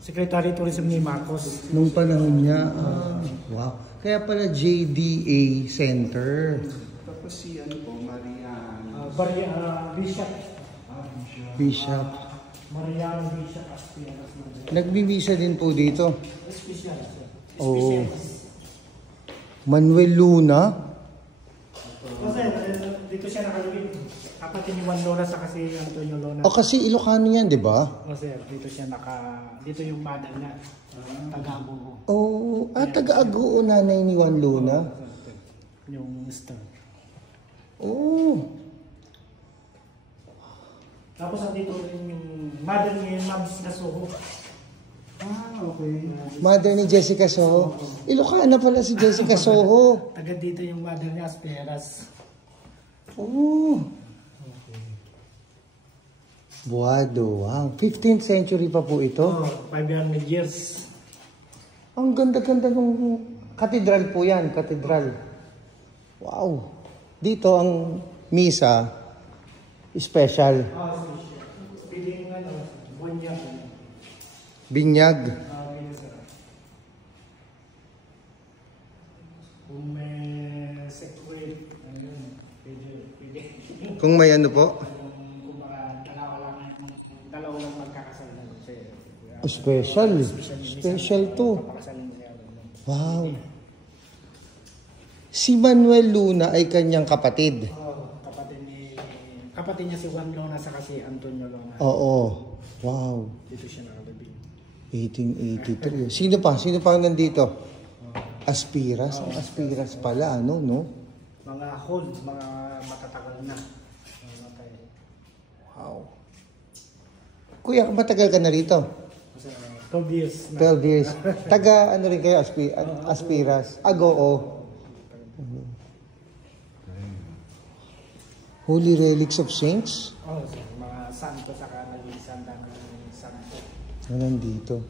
Secretary Tourism ni Marcos. Nung panahon niya, wow. Kaya pala JDA Center. Tapos si ano po, Marian. Bishop. Bishop. Marian Bishop Aspiras. Nagbibisa din po dito. Special. Oh. Manuel Luna. Kasi dito siya nakalagay. Kapatid ni Juan Luna sa kasi Antonio Luna. O kasi Ilocano yan, di ba? O sir, dito siya dito yung mother niya. Taga-Aguo. Oh, taga-Aguo nanay ni Juan Luna. Yung star. Oh. Tapos dito rin yung mother niya, Mabs Gasuho. Okay. Mother ni Jessica Soho. Ilocana pala si Jessica Soho. Taga dito yung mother niya, Asperas. Oh. Buwado, wow. 15th century pa po ito. 500 years. Ang ganda-ganda ng katedral po yan, katedral. Wow. Dito ang misa, special. Piling bunyag. Binyag. Kung may secret, pwede. Kung may ano po? Dalawa lang magkakasal na siya. Special. Special to. Wow. Si Manuel Luna ay kanyang kapatid. Kapatid niya si Juan Luna sa kasi Antonio Luna. Oo. Wow. Dito siya nakalabing. 1883. Sino pa? Sino pa nandito? Aspiras. Ang Aspiras pala, ano, no? Mga hold, mga matatagal na. Wow. Kuya, matagal ka na rito? 12 years. 12 years. Taga, ano rin kayo, Aspiras? Agoo. Holy Relics of Saints? Mga santo sa naging santa ng santo. Nandito.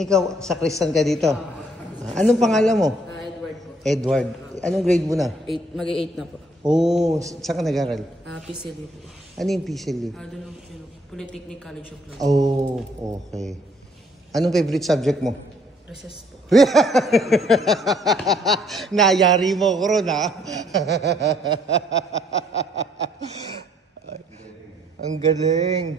Ikaw, sakristan ka dito? Anong pangalan mo? Edward po. Edward. Anong grade mo na? 8, mag-8 na po. Oh, saan ka nag-aral? PCL po. Ano yung PCL? Doon lang po, Polytechnic College of Law. Oh, okay. Anong favorite subject mo? Recess po. Nayari mo ko ron, ha? Ang galing.